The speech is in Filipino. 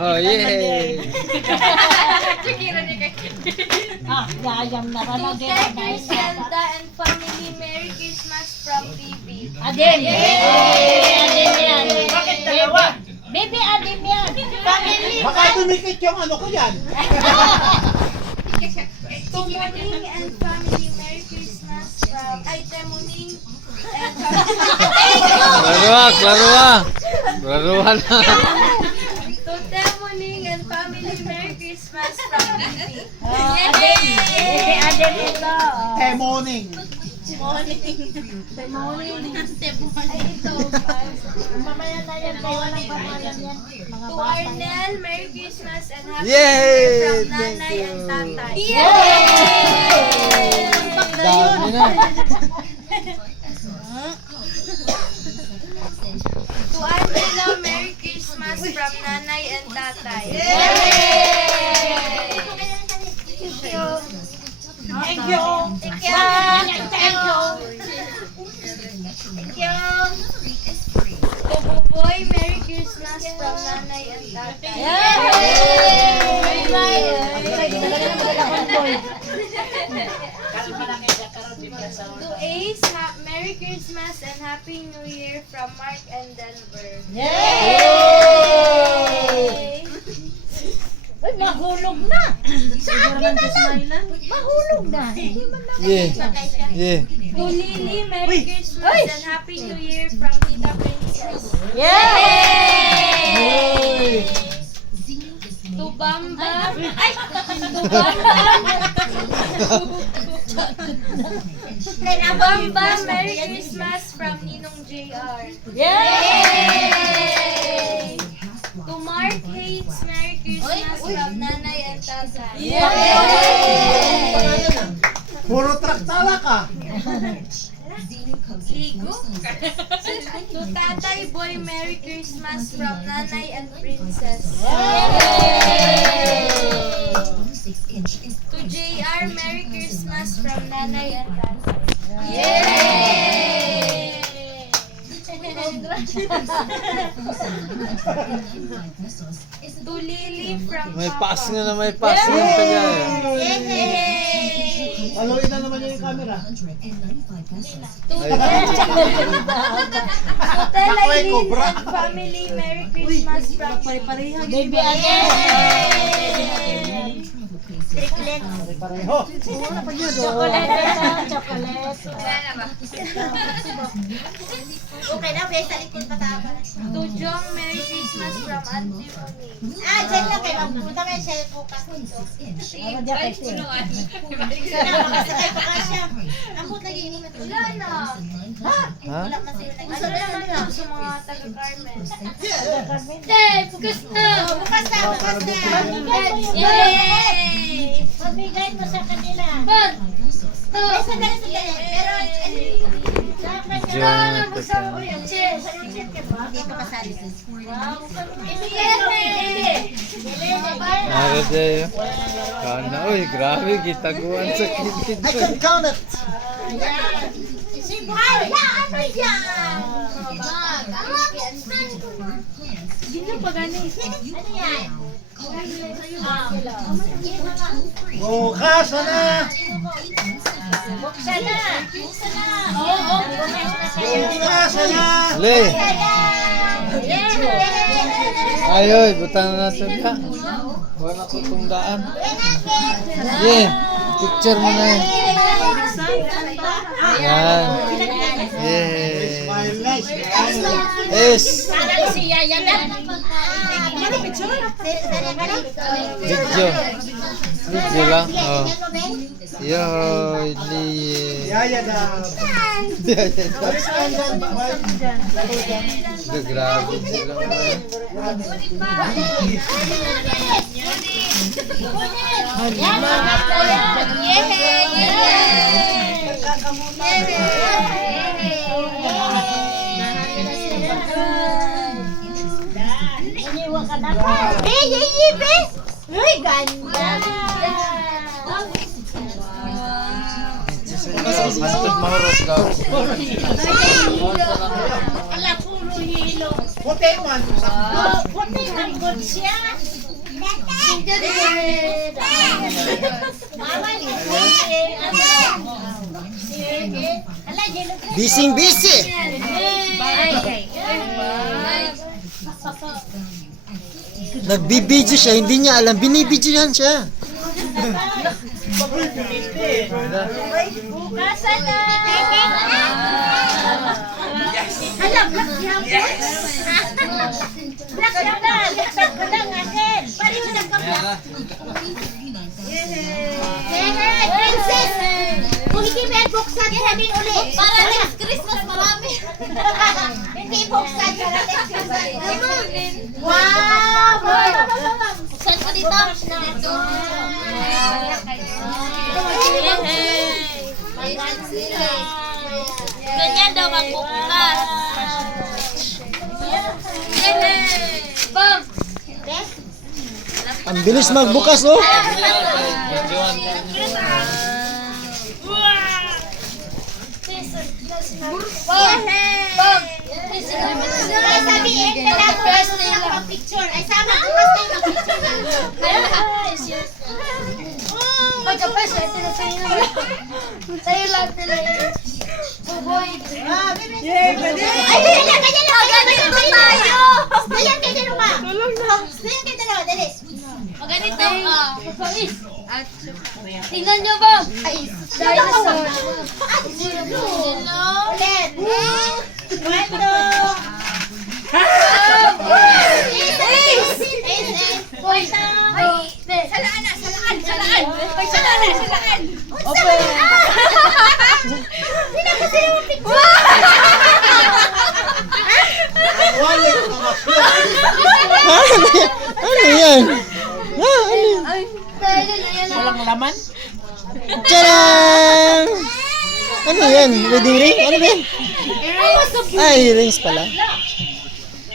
Oh, yay! Gayam na To pala din. Ted Griselda and family, Merry Christmas from Bibi. Adem. Adem yan. Bakit dalawa? Baby, Adem yan. Family. Baka dumikit yung ano ko yan. To Muning and family, Merry Christmas from Temuning and Laruak, laruak! Laruan na. To Temuning and family, Merry Christmas from Bibi. Adem. Baby, Adem ito. Morning. Ay, ito. Mamaya na yan. Kaya walang pangalan yan. Mga To bata. Arnel, Merry Christmas and Happy New Yay! Year from Thank Nanay and you. Tatay. Dami na. To Angela, Merry Christmas from Nanay and Tatay. Thank you. Thank you. Thank you. Thank you. To Buboy, Merry Christmas from Nanay and Tatay. To Ace, Merry Christmas and Happy New Year from Mark and Denver. Yay! Uy, mahulog na. Sa akin na lang. Mahulog na. Hindi man na. Yeah. Yeah. To Lily, Merry Christmas and Happy New Year from Tita Princess. Yay! To Bamba, ay! To Bamba! To Bamba, Merry Christmas from Ninong JR. Yay! To Mark Hates, Merry Christmas from Nanay and Tatay. Puro truck tala ka. Ligo. To Tatay Boy, Merry Christmas from Nanay and Princess. To JR, Merry Christmas from Nanay and Tatay. Yay! To Lily from May Papa. pass nga na may pass nga taga. Yay! Paluin na naman yung camera. To Tell Aileen and family, Merry Christmas from Baby again. Pareho. Chocolate na. Chocolate. Okay na, bes, sa likod pataba. To Jong, Merry Christmas from Auntie Monique. Ah, dyan lang kayo. Magpunta may shell bukas dito. Ano dyan kasi? Makasakay pa ka siya. Ang puto lagi ini matulog. Wala na. Ha? Wala man sila Ano nag- naman to sa mga taga-Carmen? Bukas na, bukas na. Yay! Pabigay mo sa kanila. Ay, sandali. Pero, Diyan ito sa. hindi pa kasali. Naraday. Kana, uy, grabe, gitaguan sa kilid. I can count it. Ay, ano yan? Ano yan? Bukas na. Buksan na. Bukas na. Le. Ayoy, butang na sa ka. Wala ko tundaan. Yeah, picture mo na yun. Yan. Yeah. Smile na, smile. Yes. Parang si Yaya na. Video. Video lang. Oh. Yoy, liye. Yaya na. Balik ka dyan. Grabe sila. Yan, mga kaya. Iniwan ka na pa. Uy, ganda. Mastud mahuros ka. Ala, puro hilo. Puti man. Oh, puti man good siya. Mama ni Ala, yellow dress. Bising busy. Nagbibidyo siya, hindi niya alam. Binibidyohan siya. Nasaan na? Ala, black yapon. Black yapon. Black ko lang akin. Pari mo nagka-black. Princess! Kung hindi mo yan buksan, sabihin ulit. Para next Christmas marami. Hindi buksan, para next Christmas. Wow! Buksan ko dito. Dito. Ganyan daw magbukas. Bam! Ang bilis magbukas, oh. Ay, sabihin, kailangan mo lang mag-picture. Ay, sama ko kasi yung picture na. Sa'yo lahat nila yun. Buboy. Ay, ganyan lang, ganyan lang. Ganyan tayo. Ganyan, ganyan ka. Ganyan ka dalawa, dali. O ganito. Tingnan nyo ba? Ay, dinosaur. Ulit. Kwento. Kwento. Salaan na, salaan, salaan. Salaan, salaan. Salaan. Hindi na kasi naman picture. Wallet na Ano yan? Ano yan? Walang laman? Tcharam! Ano yan? Wedding ring? Ano ba yan? Ay, rings pala.